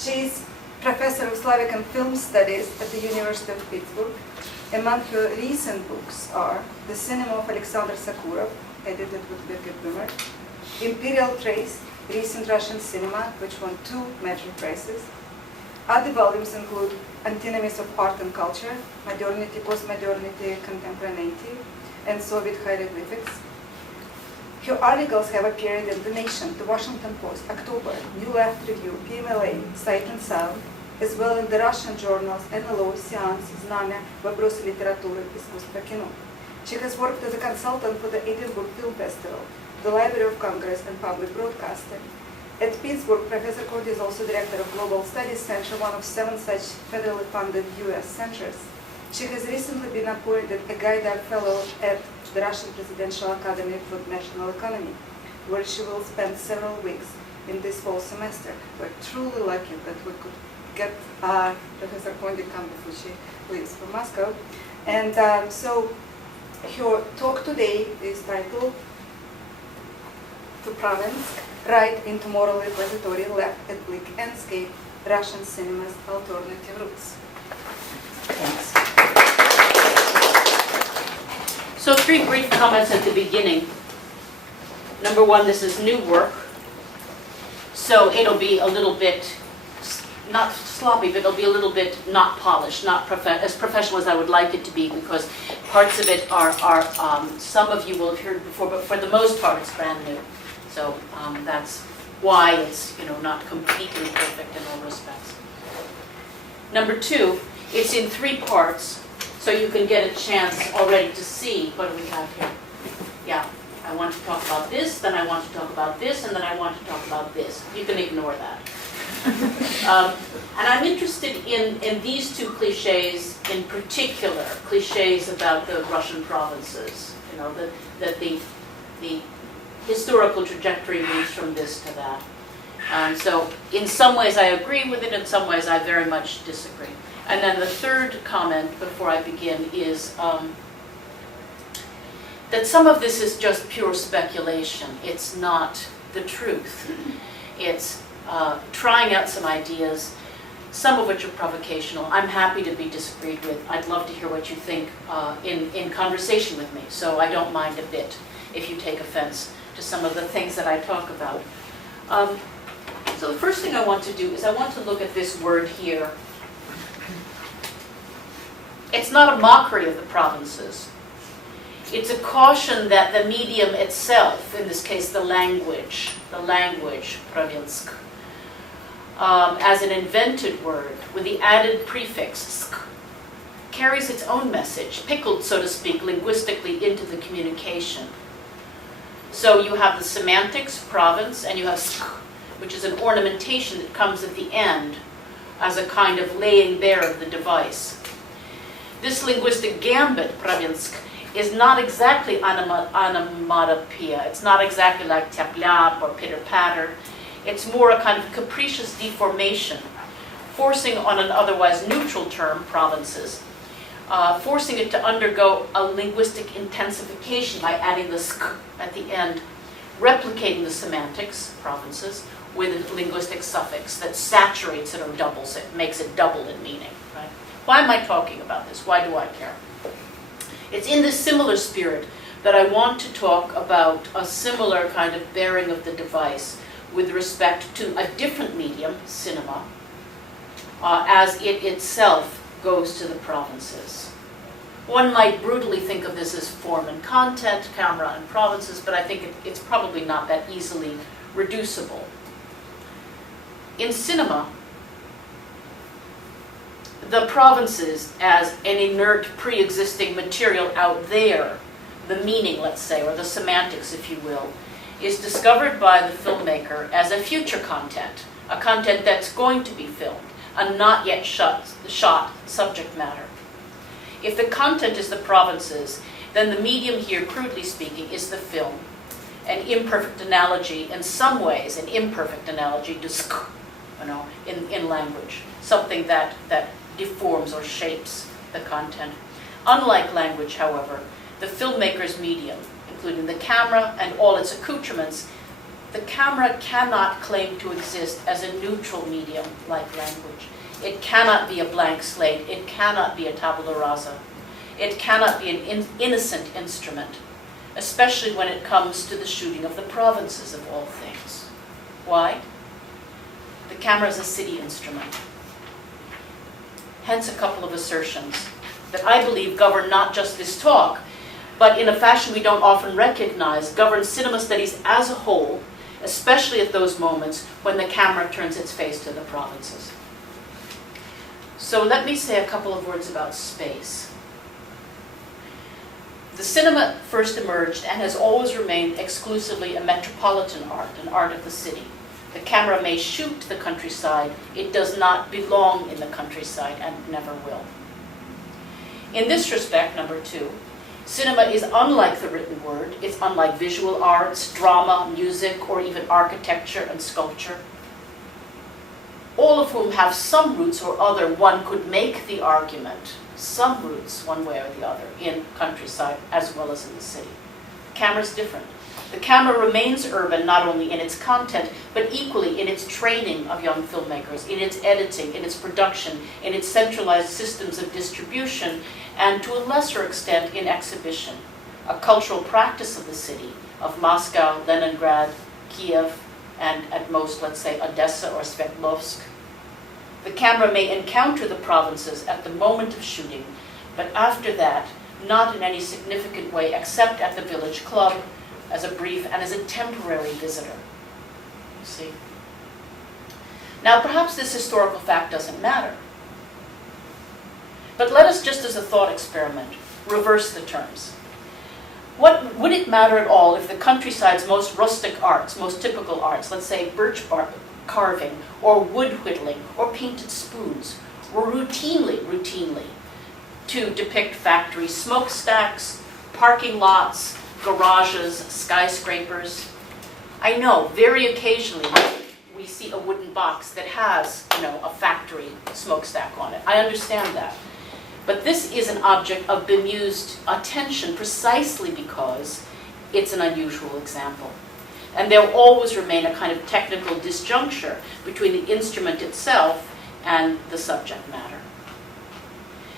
She is Professor of Slavic and Film Studies at the University of Pittsburgh. Among her recent books are The Cinema of Alexander Sokurov, edited with Birgit Böhmer, Imperial Trace, Recent Russian Cinema, which won 2 major prizes. Other volumes include Antinomies of Art and Culture, Modernity, Postmodernity, Contemporaneity, and Soviet Hieroglyphics. Her articles have appeared in The Nation, The Washington Post, October, New Left Review, PMLA, Sight and Sound, as well in the Russian journals NLO, Seance, Znamya, Вопросы литературы, искусства, кино. She has worked as a consultant for the Edinburgh Film Festival, the Library of Congress, and public broadcasting. At Pittsburgh, Professor Condee is also director of Global Studies Center, one of 7 such federally funded U.S. centers. She has recently been appointed a Gaidar Fellow at the Russian Presidential Academy for National Economy, where she will spend several weeks in this fall semester. We're truly lucky that we could get Professor Condee come before she leaves for Moscow. And so her talk today is titled To Provinsk, Right into Moral Repository Left at Bleak Endscape, Russian Cinema's Alternative Roots. Thanks. So 3 brief comments at the beginning. Number 1, this is new work. So it'll be a little bit, not sloppy, but it'll be a little bit not polished, not as professional as I would like it to be, because parts of it are some of you will have heard before, but for the most part it's brand new. So that's why it's not completely perfect in all respects. Number 2, it's in 3 parts, so you can get a chance already to see what do we have here. Yeah, I want to talk about this, then I want to talk about this, and then I want to talk about this. You can ignore that. And I'm interested in these 2 cliches in particular, cliches about the Russian provinces, that the historical trajectory moves from this to that. And so in some ways I agree with it, in some ways I very much disagree. And then the 3rd comment before I begin is that some of this is just pure speculation. It's not the truth. It's trying out some ideas, some of which are provocational. I'm happy to be disagreed with. I'd love to hear what you think in conversation with me, so I don't mind a bit if you take offense to some of the things that I talk about. So the first thing I want to do is I want to look at this word here. It's not a mockery of the provinces. It's a caution that the medium itself, in this case the language, Provinsk, as an invented word with the added prefix sk, carries its own message, pickled, so to speak, linguistically into the communication. So you have the semantics, province, and you have sk, which is an ornamentation that comes at the end as a kind of laying bare of the device. This linguistic gambit, Provinsk, is not exactly onomatopoeia. It's not exactly like tap-lap or pitter-patter. It's more a kind of capricious deformation, forcing on an otherwise neutral term, provinces, forcing it to undergo a linguistic intensification by adding the sk at the end, replicating the semantics, provinces, with a linguistic suffix that saturates it or doubles it, makes it double in meaning. Right? Why am I talking about this? Why do I care? It's in this similar spirit that I want to talk about a similar kind of bearing of the device with respect to a different medium, cinema, as it itself goes to the provinces. One might brutally think of this as form and content, camera and provinces, but I think it's probably not that easily reducible. In cinema, the provinces as an inert pre-existing material out there, the meaning, let's say, or the semantics, if you will, is discovered by the filmmaker as a future content, a content that's going to be filmed, a not yet shot subject matter. If the content is the provinces, then the medium here, crudely speaking, is the film. An imperfect analogy, in some ways, an imperfect analogy to sk, in language, something that deforms or shapes the content. Unlike language, however, the filmmaker's medium, including the camera and all its accoutrements, the camera cannot claim to exist as a neutral medium like language. It cannot be a blank slate. It cannot be a tabula rasa. It cannot be an innocent instrument, especially when it comes to the shooting of the provinces of all things. Why? The camera is a city instrument. Hence a couple of assertions that I believe govern not just this talk, but in a fashion we don't often recognize, govern cinema studies as a whole, especially at those moments when the camera turns its face to the provinces. So let me say a couple of words about space. The cinema first emerged and has always remained exclusively a metropolitan art, an art of the city. The camera may shoot the countryside, it does not belong in the countryside and never will. In this respect, number two, cinema is unlike the written word. It's unlike visual arts, drama, music, or even architecture and sculpture, all of whom have some roots or other. One could make the argument, some roots one way or the other, in countryside as well as in the city. The camera's different. The camera remains urban not only in its content, but equally in its training of young filmmakers, in its editing, in its production, in its centralized systems of distribution, and to a lesser extent in exhibition, a cultural practice of the city, of Moscow, Leningrad, Kiev, and at most, let's say, Odessa or Sverdlovsk. The camera may encounter the provinces at the moment of shooting, but after that, not in any significant way except at the village club, as a brief and as a temporary visitor. You see? Now, perhaps this historical fact doesn't matter. But let us, just as a thought experiment, reverse the terms. What would it matter at all if the countryside's most rustic arts, most typical arts, let's say birch bark carving, or wood whittling, or painted spoons, were routinely to depict factory smokestacks, parking lots, garages, skyscrapers? I know, very occasionally we see a wooden box that has, a factory smokestack on it. I understand that. But this is an object of bemused attention precisely because it's an unusual example. And there will always remain a kind of technical disjuncture between the instrument itself and the subject matter.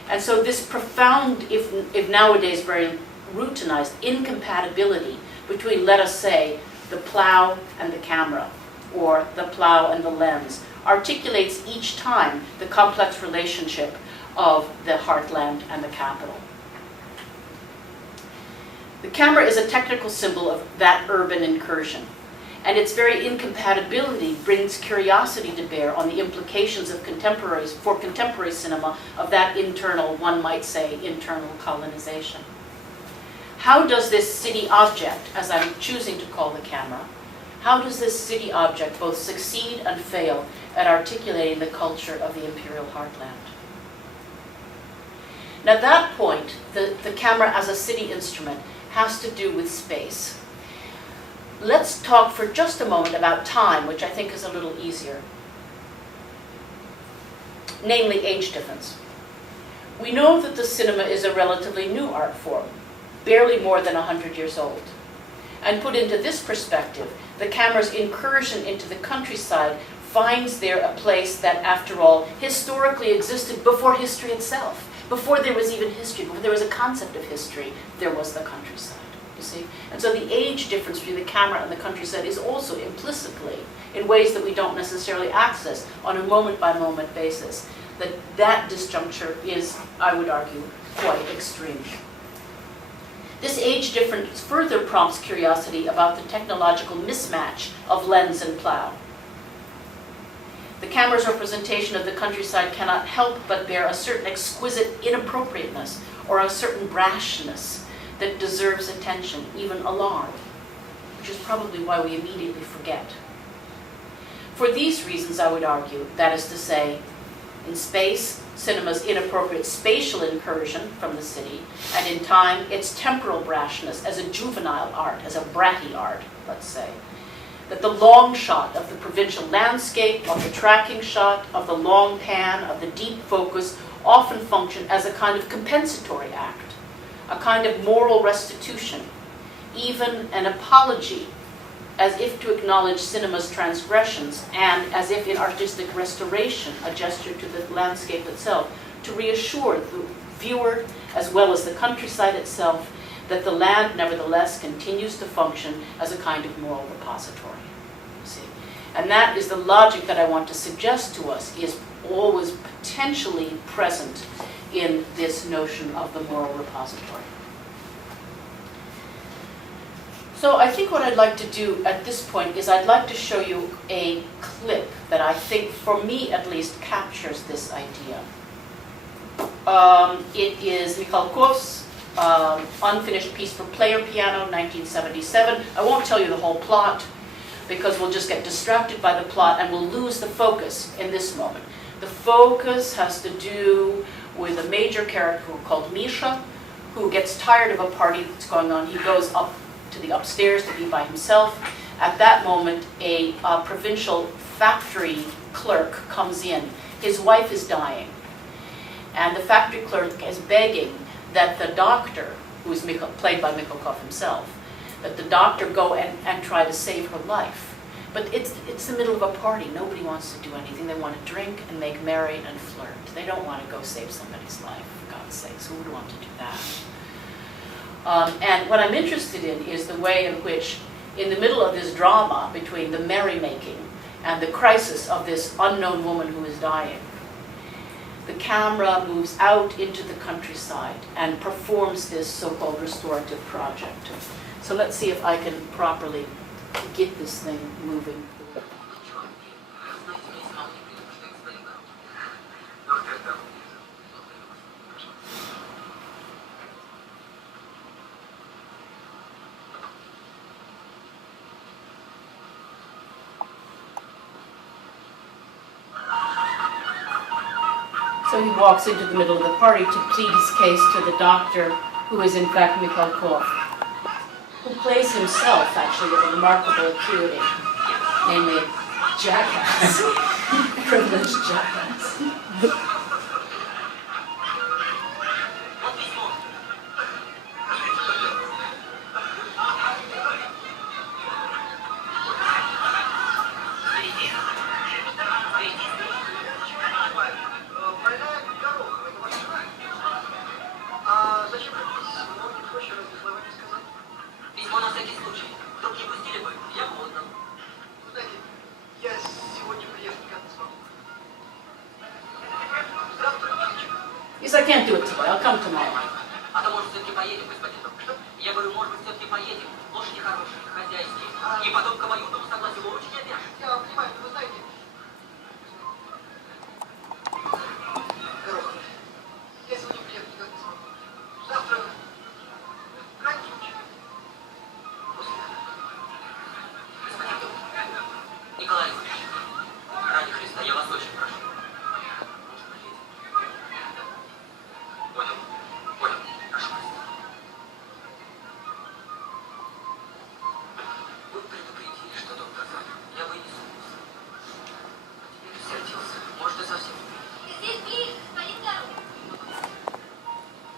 And so this profound, if nowadays very routinized, incompatibility between, let us say, the plow and the camera, or the plow and the lens, articulates each time the complex relationship of the heartland and the capital. The camera is a technical symbol of that urban incursion, and its very incompatibility brings curiosity to bear on the implications of contemporary cinema of that internal, one might say, internal colonization. How does this city object, as I'm choosing to call the camera, how does this city object both succeed and fail at articulating the culture of the imperial heartland? Now that point, the camera as a city instrument, has to do with space. Let's talk for just a moment about time, which I think is a little easier. Namely, age difference. We know that the cinema is a relatively new art form, barely more than 100 years old. And put into this perspective, the camera's incursion into the countryside finds there a place that, after all, historically existed before history itself. Before there was even history, before there was a concept of history, there was the countryside, you see? And so the age difference between the camera and the countryside is also implicitly, in ways that we don't necessarily access on a moment-by-moment basis, that disjuncture is, I would argue, quite extreme. This age difference further prompts curiosity about the technological mismatch of lens and plow. The camera's representation of the countryside cannot help but bear a certain exquisite inappropriateness or a certain brashness that deserves attention, even alarm, which is probably why we immediately forget. For these reasons, I would argue, that is to say, in space, cinema's inappropriate spatial incursion from the city, and in time, its temporal brashness as a juvenile art, as a bratty art, let's say. That the long shot of the provincial landscape, of the tracking shot, of the long pan, of the deep focus, often function as a kind of compensatory act, a kind of moral restitution, even an apology as if to acknowledge cinema's transgressions, and as if in artistic restoration, a gesture to the landscape itself, to reassure the viewer, as well as the countryside itself, that the land nevertheless continues to function as a kind of moral repository. See? And that is the logic that I want to suggest to us is always potentially present in this notion of the moral repository. So I think what I'd like to do at this point is I'd like to show you a clip that I think, for me at least, captures this idea. It is Mikhalkov's unfinished piece for player piano, 1977. I won't tell you the whole plot, because we'll just get distracted by the plot and we'll lose the focus in this moment. The focus has to do with a major character called Misha, who gets tired of a party that's going on. He goes up to the upstairs to be by himself. At that moment, a provincial factory clerk comes in. His wife is dying. And the factory clerk is begging that the doctor, who is played by Mikhalkov himself, that the doctor go and try to save her life. But it's the middle of a party. Nobody wants to do anything. They want to drink and make merry and flirt. They don't want to go save somebody's life, for God's sakes. Who would want to do that? And what I'm interested in is the way in which, in the middle of this drama between the merrymaking and the crisis of this unknown woman who is dying, the camera moves out into the countryside and performs this so-called restorative project. So let's see if I can properly get this thing moving. So he walks into the middle of the party to plead his case to the doctor, who is in fact Mikhalkov, who plays himself actually with a remarkable acuity, namely a jackass, privileged jackass. Yes, I can't do it today. I'll come tomorrow.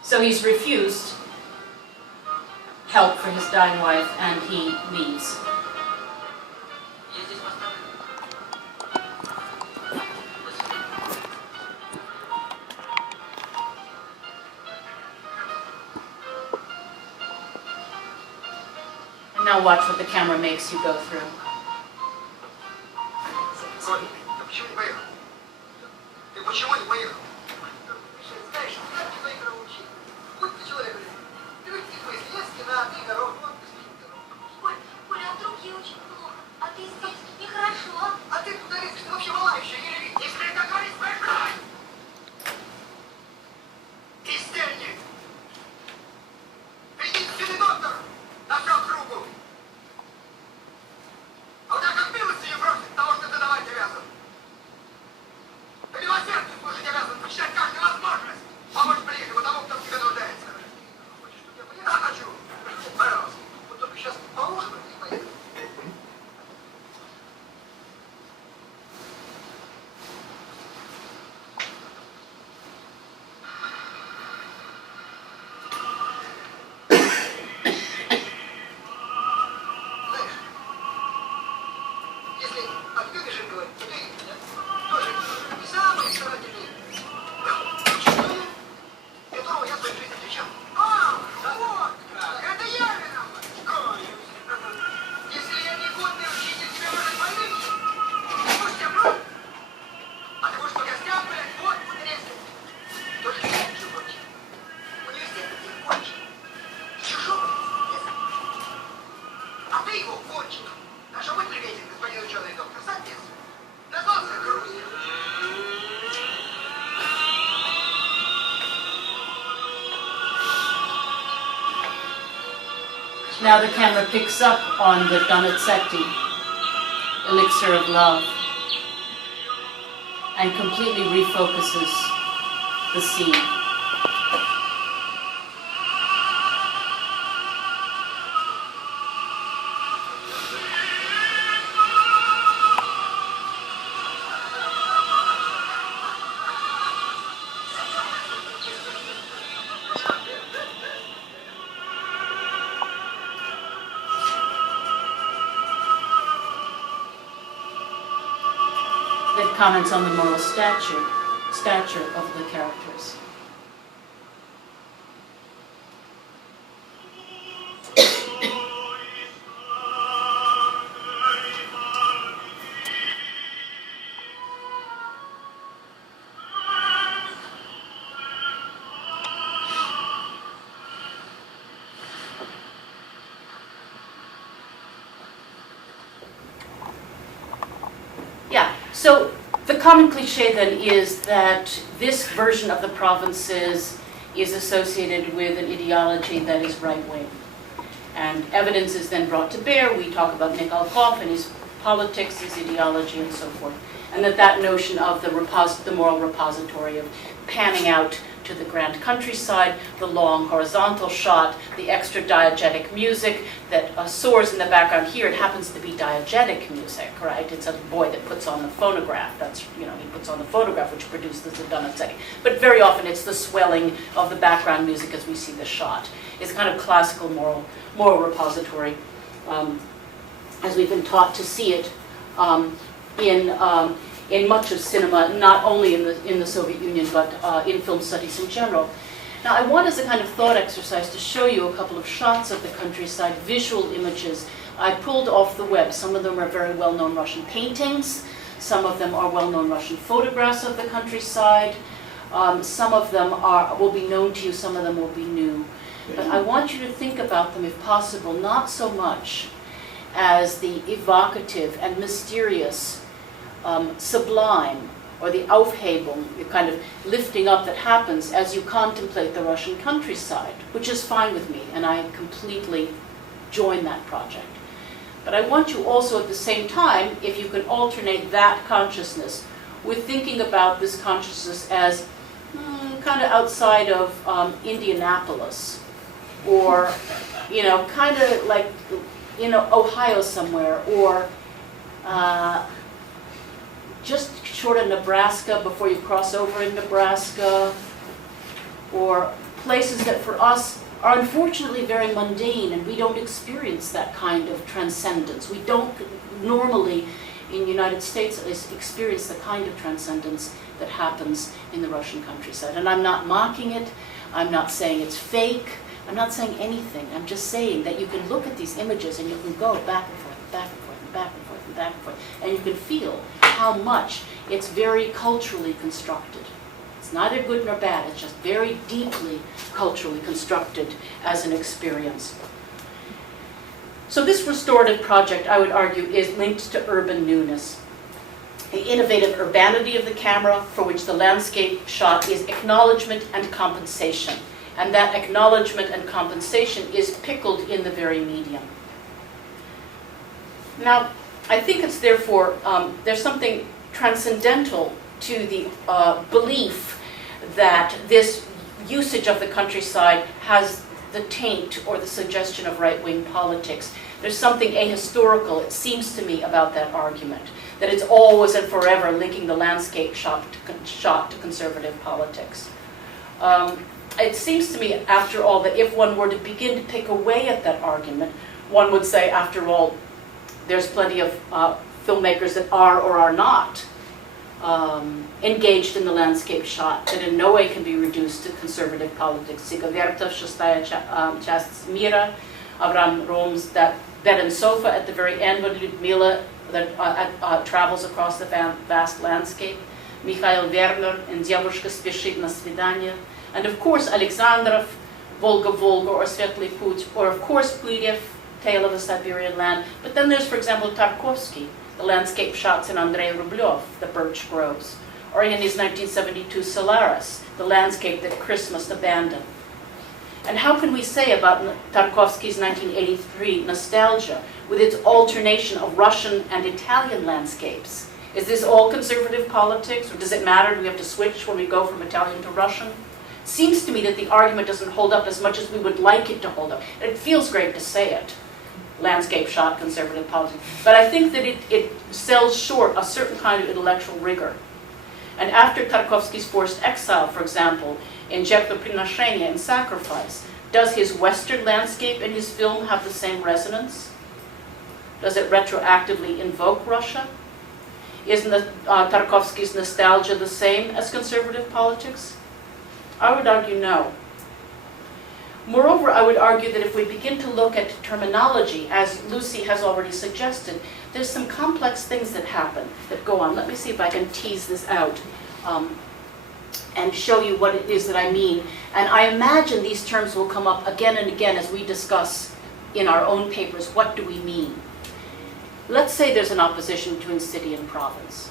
So he's refused help for his dying wife, and he leaves. And now watch what the camera makes you go through. Now the camera picks up on the Donizetti elixir of love and completely refocuses the scene. That comments on the moral stature of the characters. So the common cliche then is that this version of the provinces is associated with an ideology that is right-wing. And evidence is then brought to bear. We talk about Mikhalkov and his politics, his ideology, and so forth. And that notion of the moral repository of panning out to the grand countryside, the long horizontal shot, the extra diegetic music that soars in the background. Here it happens to be diegetic music, right? It's a boy that puts on the phonograph. That's, he puts on the photograph which produces the Donizetti. But very often it's the swelling of the background music as we see the shot. It's kind of classical moral repository, as we've been taught to see it in much of cinema, not only in the Soviet Union, but in film studies in general. Now, I want, as a kind of thought exercise, to show you a couple of shots of the countryside, visual images I pulled off the web. Some of them are very well-known Russian paintings. Some of them are well-known Russian photographs of the countryside. Some of them will be known to you, some of them will be new. But I want you to think about them, if possible, not so much as the evocative and mysterious sublime, or the Aufhebung, the kind of lifting up that happens as you contemplate the Russian countryside, which is fine with me, and I completely join that project. But I want you also at the same time, if you can alternate that consciousness with thinking about this consciousness as kind of outside of Indianapolis, or kind of like Ohio somewhere, or just short of Nebraska before you cross over in Nebraska, or places that for us are unfortunately very mundane, and we don't experience that kind of transcendence. We don't normally in the United States experience the kind of transcendence that happens in the Russian countryside. And I'm not mocking it, I'm not saying it's fake, I'm not saying anything. I'm just saying that you can look at these images and you can go back and forth, back and forth, and back and forth, and back and forth, and you can feel how much it's very culturally constructed. It's neither good nor bad, it's just very deeply culturally constructed as an experience. So this restorative project, I would argue, is linked to urban newness. The innovative urbanity of the camera, for which the landscape shot is acknowledgement and compensation. And that acknowledgement and compensation is pickled in the very medium. Now, I think it's therefore, there's something transcendental to the belief that this usage of the countryside has the taint or the suggestion of right-wing politics. There's something ahistorical, it seems to me, about that argument, that it's always and forever linking the landscape shot to conservative politics. It seems to me, after all, that if one were to begin to pick away at that argument, one would say, after all, there's plenty of filmmakers that are or are not engaged in the landscape shot, that in no way can be reduced to conservative politics. Sigavertov, Shestaya Часть Mira, Avram Rom's that bed and sofa at the very end, when Lyudmila that travels across the vast landscape, Mikhail Werner and Девушка спешит на свидание, and of course Alexandrov, Volga-Volga, or Svetly Put, or of course Plidyev, Tale of a Siberian Land. But then there's, for example, Tarkovsky, the landscape shots in Andrei Rublev, the birch groves, or in his 1972 Solaris, the landscape that Chris must abandon. And how can we say about Tarkovsky's 1983 nostalgia with its alternation of Russian and Italian landscapes? Is this all conservative politics, or does it matter? Do we have to switch when we go from Italian to Russian? It seems to me that the argument doesn't hold up as much as we would like it to hold up. It feels great to say it, landscape shot, conservative politics, but I think that it sells short a certain kind of intellectual rigor. And after Tarkovsky's forced exile, for example, in Жертвоприношение and Sacrifice, does his Western landscape in his film have the same resonance? Does it retroactively invoke Russia? Isn't Tarkovsky's nostalgia the same as conservative politics? I would argue no. Moreover, I would argue that if we begin to look at terminology, as Lucy has already suggested, there's some complex things that happen, that go on. Let me see if I can tease this out and show you what it is that I mean. And I imagine these terms will come up again and again as we discuss in our own papers, what do we mean? Let's say there's an opposition between city and province.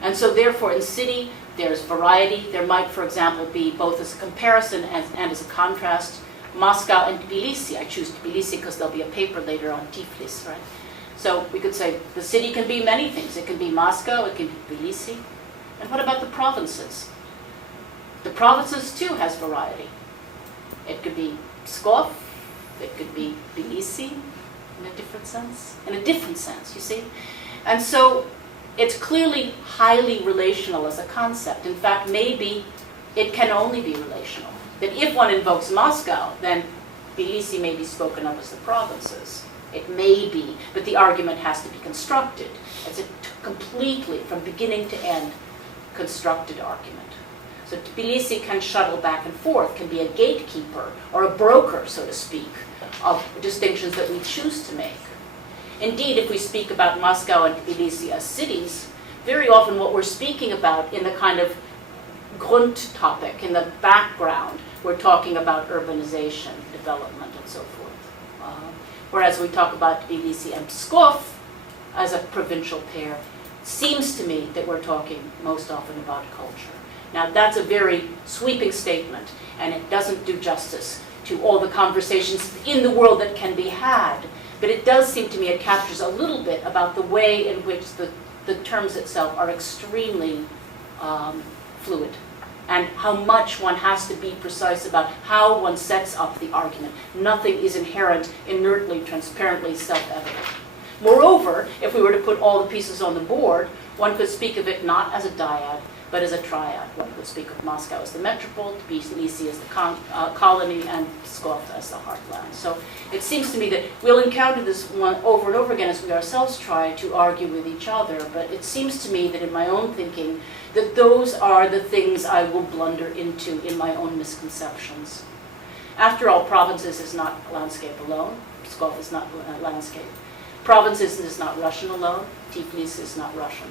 And so therefore in city, there's variety. There might, for example, be both as a comparison and as a contrast, Moscow and Tbilisi. I choose Tbilisi because there'll be a paper later on Tiflis, right? So we could say the city can be many things. It can be Moscow, it can be Tbilisi. And what about the provinces? The provinces too has variety. It could be Pskov, it could be Tbilisi in a different sense. In a different sense, you see? And so it's clearly highly relational as a concept. In fact, maybe it can only be relational. That if one invokes Moscow, then Tbilisi may be spoken of as the provinces. It may be, but the argument has to be constructed. It's a completely, from beginning to end, constructed argument. So Tbilisi can shuttle back and forth, can be a gatekeeper or a broker, so to speak, of distinctions that we choose to make. Indeed, if we speak about Moscow and Tbilisi as cities, very often what we're speaking about in the kind of Grund topic, in the background, we're talking about urbanization, development, and so forth. Whereas we talk about Tbilisi and Pskov as a provincial pair, seems to me that we're talking most often about culture. Now that's a very sweeping statement, and it doesn't do justice to all the conversations in the world that can be had. But it does seem to me it captures a little bit about the way in which the terms itself are extremely fluid, and how much one has to be precise about how one sets up the argument. Nothing is inherent, inertly, transparently self-evident. Moreover, if we were to put all the pieces on the board, one could speak of it not as a dyad, but as a triad. One could speak of Moscow as the metropole, Tbilisi as the colony, and Pskov as the heartland. So it seems to me that we'll encounter this one over and over again as we ourselves try to argue with each other, but it seems to me that in my own thinking, that those are the things I will blunder into in my own misconceptions. After all, provinces is not landscape alone. Pskov is not landscape. Provinces is not Russian alone. Tiflis is not Russian.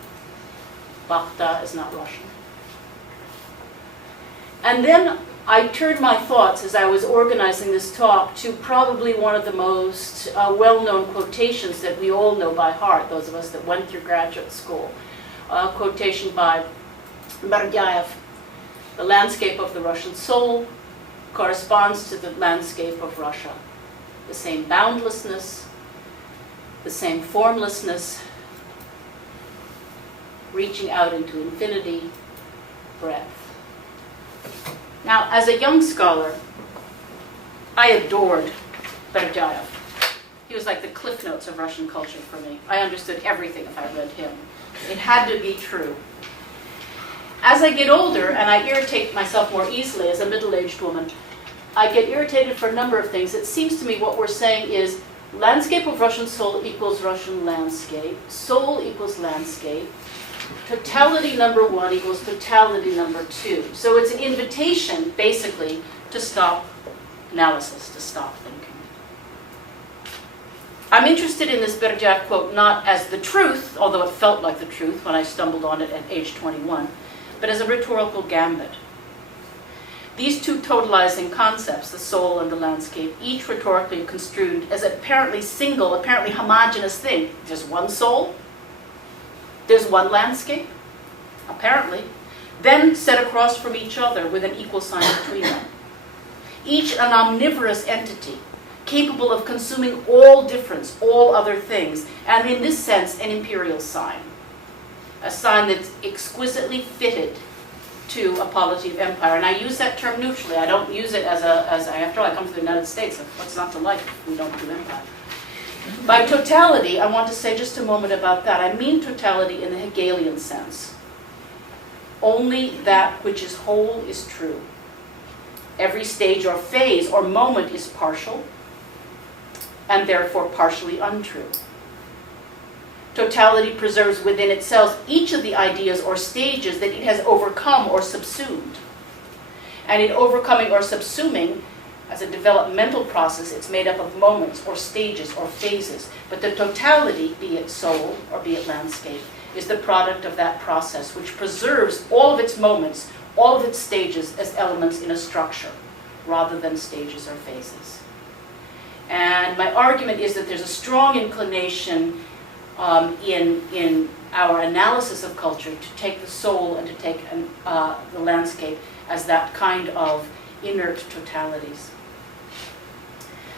Bakhta is not Russian. And then I turned my thoughts as I was organizing this talk to probably one of the most well-known quotations that we all know by heart, those of us that went through graduate school. A quotation by Bergyaev: "The landscape of the Russian soul corresponds to the landscape of Russia. The same boundlessness, the same formlessness, reaching out into infinity, breadth." Now, as a young scholar, I adored Bergyaev. He was like the Cliff Notes of Russian culture for me. I understood everything if I read him. It had to be true. As I get older, and I irritate myself more easily as a middle-aged woman, I get irritated for a number of things. It seems to me what we're saying is landscape of Russian soul equals Russian landscape, soul equals landscape, totality number one equals totality number two. So it's an invitation, basically, to stop analysis, to stop thinking. I'm interested in this Bergyaev quote not as the truth, although it felt like the truth when I stumbled on it at age 21, but as a rhetorical gambit. These two totalizing concepts, the soul and the landscape, each rhetorically construed as apparently single, apparently homogeneous thing. There's one soul, there's one landscape, apparently, then set across from each other with an equal sign between them. each an omnivorous entity, capable of consuming all difference, all other things, and in this sense, an imperial sign. A sign that's exquisitely fitted to a polity of empire. And I use that term neutrally. I don't use it after all, I come from the United States. What's not to like if we don't do empire? By totality, I want to say just a moment about that. I mean totality in the Hegelian sense. Only that which is whole is true. Every stage or phase or moment is partial, and therefore partially untrue. Totality preserves within itself each of the ideas or stages that it has overcome or subsumed. And in overcoming or subsuming, as a developmental process, it's made up of moments or stages or phases. But the totality, be it soul or be it landscape, is the product of that process, which preserves all of its moments, all of its stages as elements in a structure, rather than stages or phases. And my argument is that there's a strong inclination in our analysis of culture to take the soul and to take the landscape as that kind of inert totalities.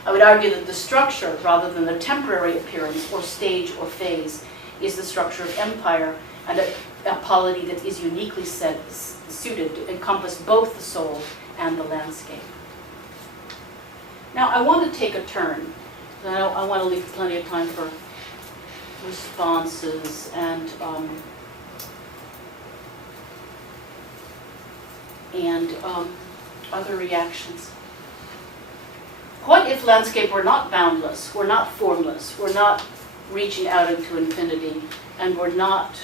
I would argue that the structure, rather than the temporary appearance or stage or phase, is the structure of empire, and a polity that is uniquely suited to encompass both the soul and the landscape. Now, I want to take a turn. I want to leave plenty of time for responses and other reactions. What if landscape were not boundless, were not formless, were not reaching out into infinity, and were not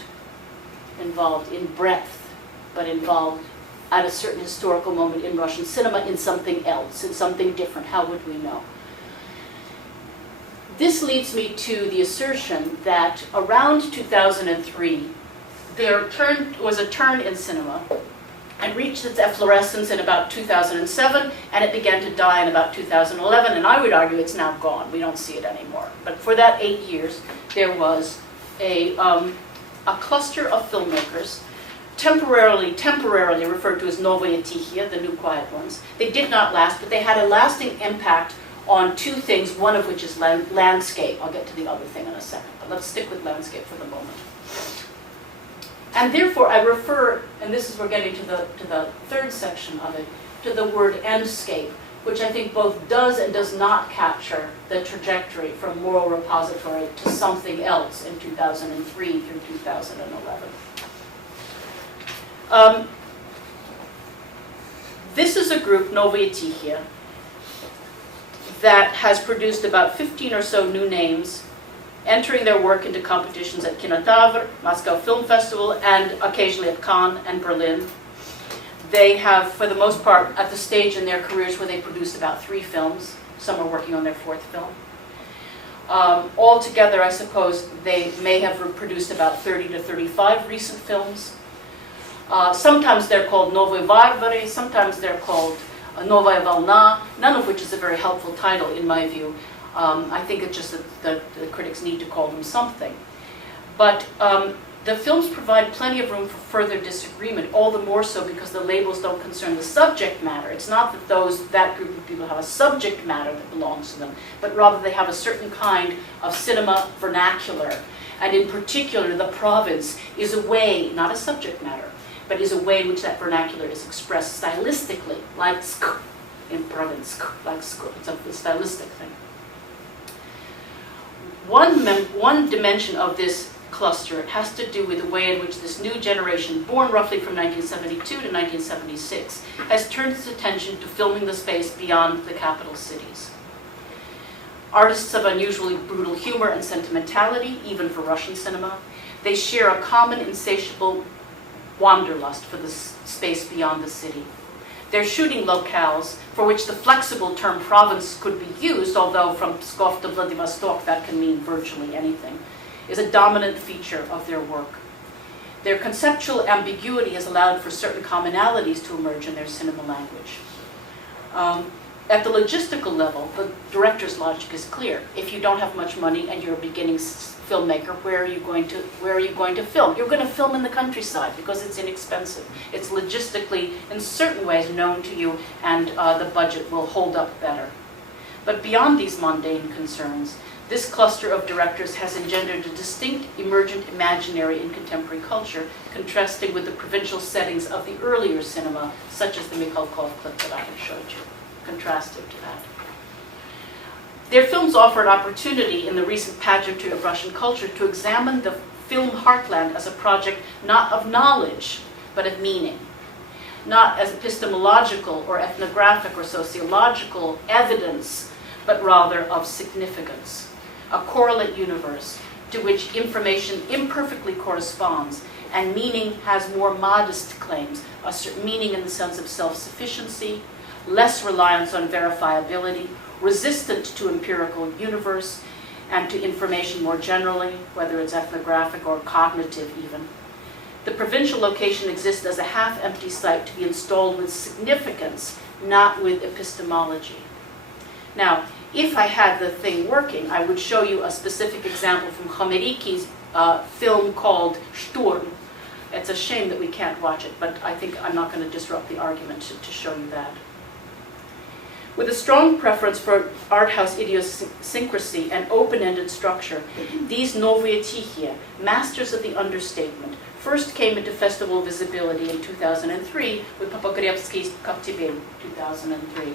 involved in breadth, but involved at a certain historical moment in Russian cinema in something else, in something different? How would we know? This leads me to the assertion that around 2003, there was a turn in cinema and reached its efflorescence in about 2007, and it began to die in about 2011, and I would argue it's now gone. We don't see it anymore. But for that 8 years, there was a cluster of filmmakers, temporarily referred to as Novaya Tikhia, the new quiet ones. They did not last, but they had a lasting impact on two things, one of which is landscape. I'll get to the other thing in a second, but let's stick with landscape for the moment. And therefore I refer, and this is, we're getting to the third section of it, to the word Endscape, which I think both does and does not capture the trajectory from moral repository to something else in 2003 through 2011. This is a group, Novaya Tikhia, that has produced about 15 or so new names, entering their work into competitions at Kinotavr, Moscow Film Festival, and occasionally at Cannes and Berlin. They have, for the most part, at the stage in their careers where they produce about 3 films. Some are working on their 4th film. Altogether, I suppose, they may have produced about 30 to 35 recent films. Sometimes they're called Novoye Varvary, sometimes they're called Novaya Volna, none of which is a very helpful title in my view. I think it's just that the critics need to call them something. But the films provide plenty of room for further disagreement, all the more so because the labels don't concern the subject matter. It's not that that group of people have a subject matter that belongs to them, but rather they have a certain kind of cinema vernacular. And in particular, the province is a way, not a subject matter, but is a way in which that vernacular is expressed stylistically, like sk in Provinsk, like sk. It's a stylistic thing. One dimension of this cluster has to do with the way in which this new generation, born roughly from 1972 to 1976, has turned its attention to filming the space beyond the capital cities. Artists of unusually brutal humor and sentimentality, even for Russian cinema, they share a common insatiable wanderlust for the space beyond the city. They're shooting locales for which the flexible term province could be used, although from Pskov to Vladivostok that can mean virtually anything, is a dominant feature of their work. Their conceptual ambiguity has allowed for certain commonalities to emerge in their cinema language. at the logistical level, the director's logic is clear. If you don't have much money and you're a beginning filmmaker, where are you going to film? You're going to film in the countryside because it's inexpensive. It's logistically, in certain ways, known to you, and the budget will hold up better. But beyond these mundane concerns, this cluster of directors has engendered a distinct emergent imaginary in contemporary culture, contrasting with the provincial settings of the earlier cinema, such as the Mikhalkov clip that I have showed you, contrasted to that. Their films offer an opportunity in the recent pageantry of Russian culture to examine the film heartland as a project not of knowledge, but of meaning. Not as epistemological or ethnographic or sociological evidence, but rather of significance. A correlate universe to which information imperfectly corresponds, and meaning has more modest claims, a certain meaning in the sense of self-sufficiency, less reliance on verifiability, resistant to empirical universe, and to information more generally, whether it's ethnographic or cognitive even. The provincial location exists as a half-empty site to be installed with significance, not with epistemology. Now, if I had the thing working, I would show you a specific example from Khomeriki's film called Sturm. It's a shame that we can't watch it, but I think I'm not going to disrupt the argument to show you that. With a strong preference for art house idiosyncrasy and open-ended structure, these Novye Tikhie, masters of the understatement, first came into festival visibility in 2003 with Papagrebsky's Koktebel, 2003.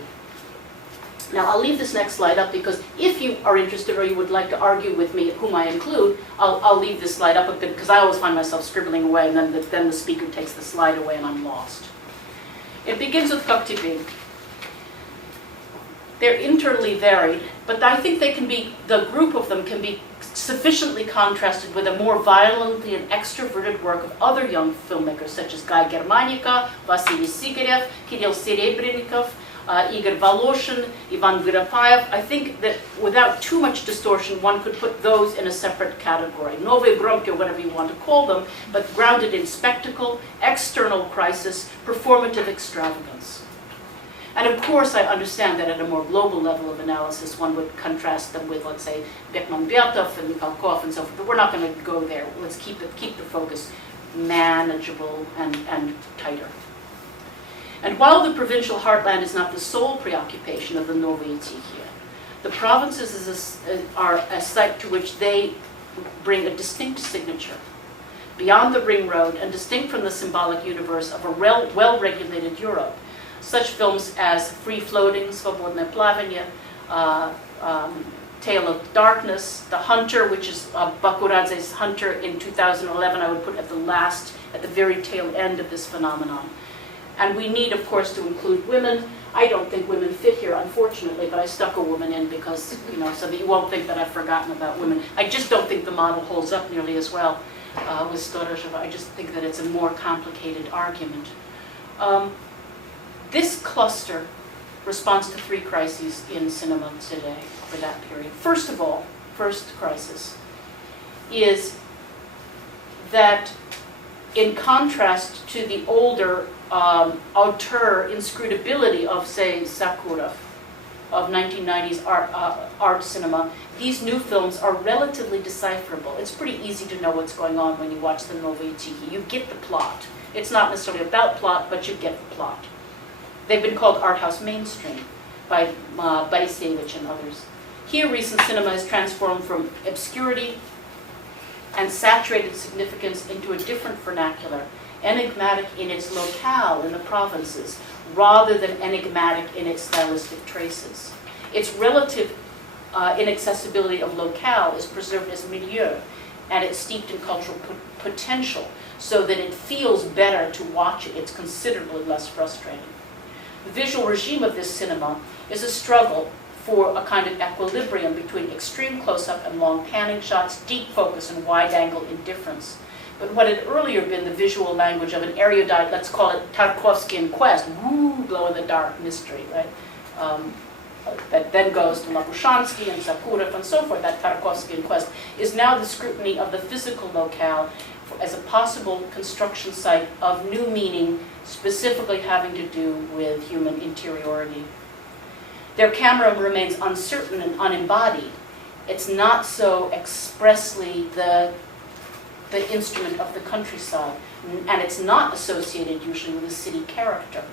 Now, I'll leave this next slide up because if you are interested or you would like to argue with me whom I include, I'll leave this slide up a bit because I always find myself scribbling away and then the speaker takes the slide away and I'm lost. It begins with Koktebel. They're internally varied, but I think they can be, the group of them can be sufficiently contrasted with a more violently and extroverted work of other young filmmakers such as Guy Germanica, Vasily Sigarev, Kirill Serebrennikov, Igor Voloshin, Ivan Virapayev. I think that without too much distortion, one could put those in a separate category. Novye Gromke, whatever you want to call them, but grounded in spectacle, external crisis, performative extravagance. And of course, I understand that at a more global level of analysis, one would contrast them with, let's say, Bekmambetov and Mikhalkov and so forth, but we're not going to go there. Let's keep the focus manageable and tighter. And while the provincial heartland is not the sole preoccupation of the Novye Tikhie, the provinces are a site to which they bring a distinct signature. Beyond the ring road and distinct from the symbolic universe of a well-regulated Europe, such films as Free Floating, Svobodne Plavanje, Tale of Darkness, The Hunter, which is Bakuradze's Hunter in 2011, I would put at the very tail end of this phenomenon. And we need, of course, to include women. I don't think women fit here, unfortunately, but I stuck a woman in because, so that you won't think that I've forgotten about women. I just don't think the model holds up nearly as well with Storozheva. I just think that it's a more complicated argument. This cluster responds to three crises in cinema today for that period. First of all, first crisis is that in contrast to the older auteur inscrutability of, say, Sakurov, of 1990s art cinema, these new films are relatively decipherable. It's pretty easy to know what's going on when you watch the Novye Tikhie. You get the plot. It's not necessarily about plot, but you get the plot. They've been called art house mainstream by Borisevich and others. Here, recent cinema is transformed from obscurity and saturated significance into a different vernacular, enigmatic in its locale in the provinces, rather than enigmatic in its stylistic traces. Its relative inaccessibility of locale is preserved as milieu, and it's steeped in cultural potential, so that it feels better to watch it. It's considerably less frustrating. The visual regime of this cinema is a struggle for a kind of equilibrium between extreme close-up and long panning shots, deep focus and wide-angle indifference. But what had earlier been the visual language of an erudite, let's call it Tarkovskian quest, woo, glow-in-the-dark mystery, right? That then goes to Lapushansky and Sakurov and so forth, that Tarkovskian quest, is now the scrutiny of the physical locale as a possible construction site of new meaning, specifically having to do with human interiority. their camera remains uncertain and unembodied. It's not so expressly the instrument of the countryside, and it's not associated usually with a city character,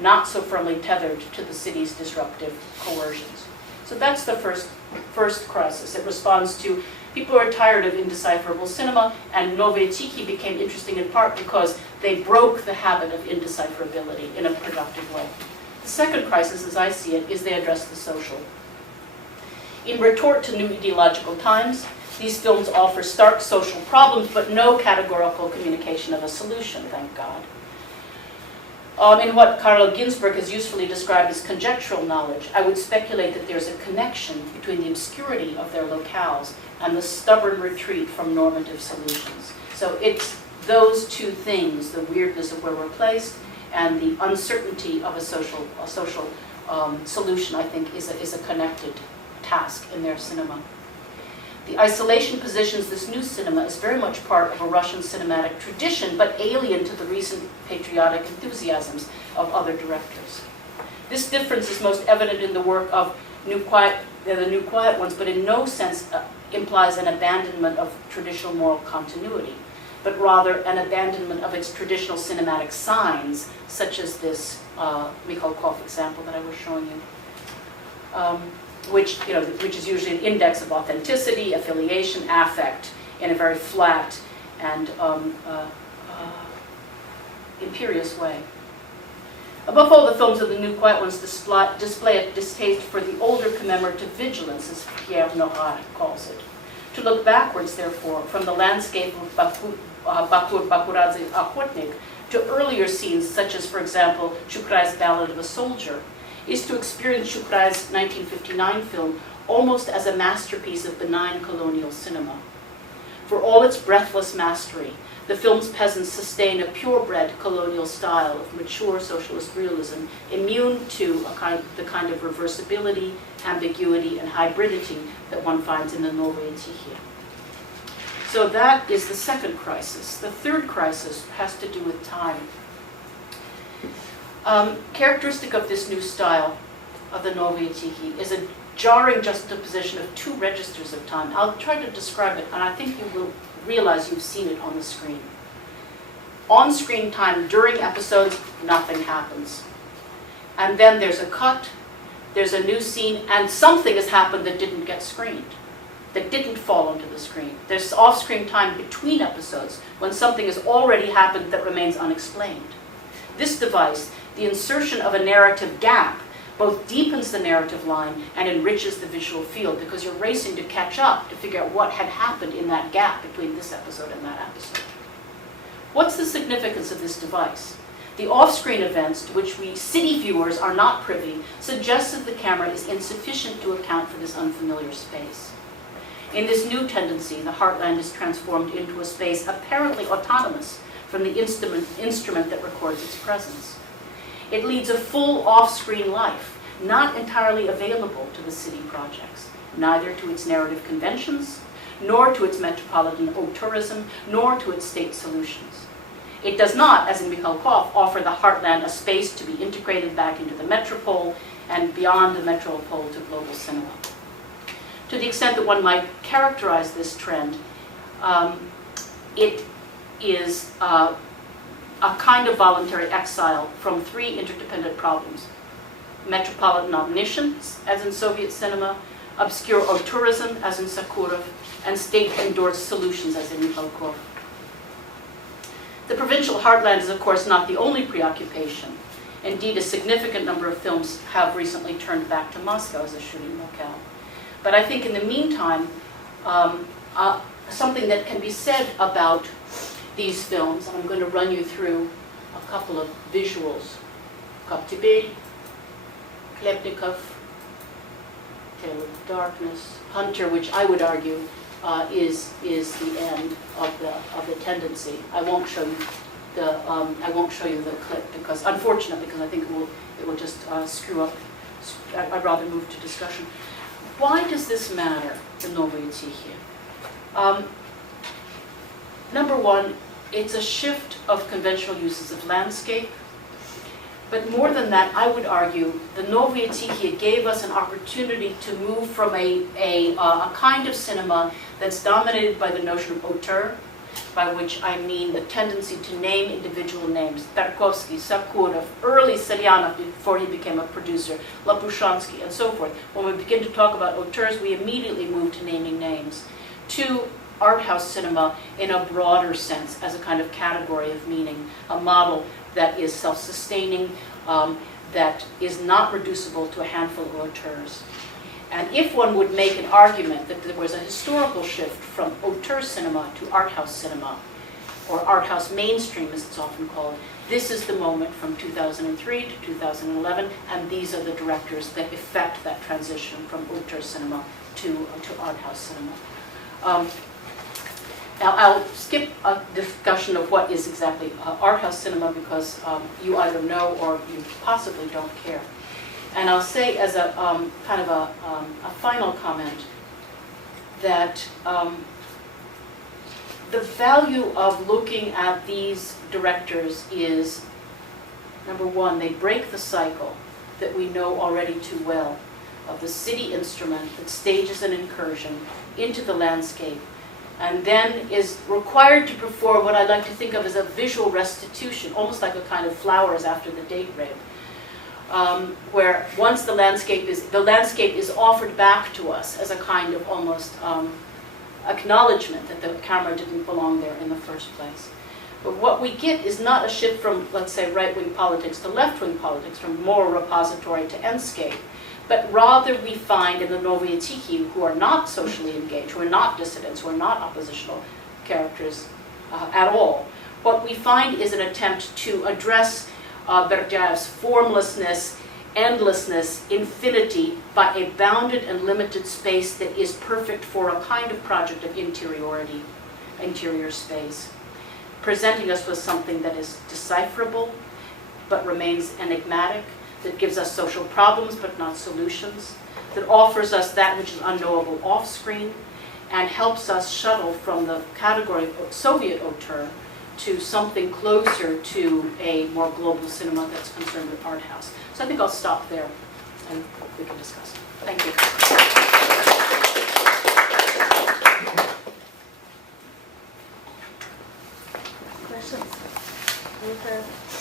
not so firmly tethered to the city's disruptive coercions. So that's the first crisis. It responds to people who are tired of indecipherable cinema, and Nowe Tichy became interesting in part because they broke the habit of indecipherability in a productive way. The second crisis, as I see it, is they address the social. In retort to new ideological times, these films offer stark social problems, but no categorical communication of a solution, thank God. In what Carlo Ginzburg has usefully described as conjectural knowledge, I would speculate that there's a connection between the obscurity of their locales and the stubborn retreat from normative solutions. So it's those two things, the weirdness of where we're placed and the uncertainty of a social solution, I think, is a connected task in their cinema. The isolation positions this new cinema as very much part of a Russian cinematic tradition, but alien to the recent patriotic enthusiasms of other directors. This difference is most evident in the work of the New Quiet Ones, but in no sense implies an abandonment of traditional moral continuity, but rather an abandonment of its traditional cinematic signs, such as this Mikhalkov example that I was showing you. Which is usually an index of authenticity, affiliation, affect, in a very flat and imperious way. Above all, the films of the New Quiet Ones display a distaste for the older commemorative vigilance, as Pierre Nora calls it. To look backwards, therefore, from the landscape of Bakur Bakuradze Охотник to earlier scenes, such as, for example, Chukrai's Ballad of a Soldier, is to experience Chukrai's 1959 film almost as a masterpiece of benign colonial cinema. For all its breathless mastery, the film's peasants sustain a purebred colonial style of mature socialist realism, immune to the kind of reversibility, ambiguity, and hybridity that one finds in the Nowe Tichy. So that is the second crisis. The third crisis has to do with time. Characteristic of this new style of the Nowe Tichy is a jarring juxtaposition of two registers of time. I'll try to describe it, and I think you will realize you've seen it on the screen. On-screen time during episodes, nothing happens. And then there's a cut, there's a new scene, and something has happened that didn't get screened, that didn't fall onto the screen. There's off-screen time between episodes when something has already happened that remains unexplained. This device, the insertion of a narrative gap, both deepens the narrative line and enriches the visual field because you're racing to catch up to figure out what had happened in that gap between this episode and that episode. What's the significance of this device? The off-screen events to which we city viewers are not privy suggests that the camera is insufficient to account for this unfamiliar space. In this new tendency, the heartland is transformed into a space apparently autonomous from the instrument that records its presence. It leads a full off-screen life, not entirely available to the city projects, neither to its narrative conventions, nor to its metropolitan tourism, nor to its state solutions. It does not, as in Mikhalkov, offer the heartland a space to be integrated back into the metropole and beyond the metropole to global cinema. To the extent that one might characterize this trend, it is a kind of voluntary exile from three interdependent problems: metropolitan omniscience, as in Soviet cinema, obscure tourism, as in Sakurov, and state-endorsed solutions, as in Mikhalkov. The provincial heartland is, of course, not the only preoccupation. Indeed, a significant number of films have recently turned back to Moscow as a shooting locale. But I think in the meantime, something that can be said about these films, and I'm going to run you through a couple of visuals. Koktebel, Klepnikov, Tale of the Darkness, Hunter, which I would argue is the end of the tendency. I won't show you the clip because, unfortunately, because I think it will just screw up. I'd rather move to discussion. Why does this matter, the Nowe Tichy? Number one, it's a shift of conventional uses of landscape. But more than that, I would argue the Novaya Tikhia gave us an opportunity to move from a kind of cinema that's dominated by the notion of auteur, by which I mean the tendency to name individual names. Tarkovsky, Sakurov, early Selyanov before he became a producer, Lapushansky, and so forth. When we begin to talk about auteurs, we immediately move to naming names. To art house cinema in a broader sense as a kind of category of meaning, a model that is self-sustaining, that is not reducible to a handful of auteurs. And if one would make an argument that there was a historical shift from auteur cinema to art house cinema, or art house mainstream as it's often called, this is the moment from 2003 to 2011, and these are the directors that effect that transition from auteur cinema to art house cinema. Now, I'll skip a discussion of what is exactly art house cinema because you either know or you possibly don't care. And I'll say as a kind of a final comment that the value of looking at these directors is, number one, they break the cycle that we know already too well of the city instrument that stages an incursion into the landscape and then is required to perform what I like to think of as a visual restitution, almost like a kind of flowers after the date rape, where once the landscape is offered back to us as a kind of almost acknowledgement that the camera didn't belong there in the first place. But what we get is not a shift from, let's say, right-wing politics to left-wing politics, from moral repository to Endscape, but rather we find in the Novaya Tikhia, who are not socially engaged, who are not dissidents, who are not oppositional characters at all, what we find is an attempt to address Berdyaev's formlessness, endlessness, infinity by a bounded and limited space that is perfect for a kind of project of interiority, interior space, presenting us with something that is decipherable but remains enigmatic, that gives us social problems but not solutions, that offers us that which is unknowable off-screen, and helps us shuttle from the category of Soviet auteur to something closer to a more global cinema that's concerned with art house. So I think I'll stop there and we can discuss. Thank you. Questions?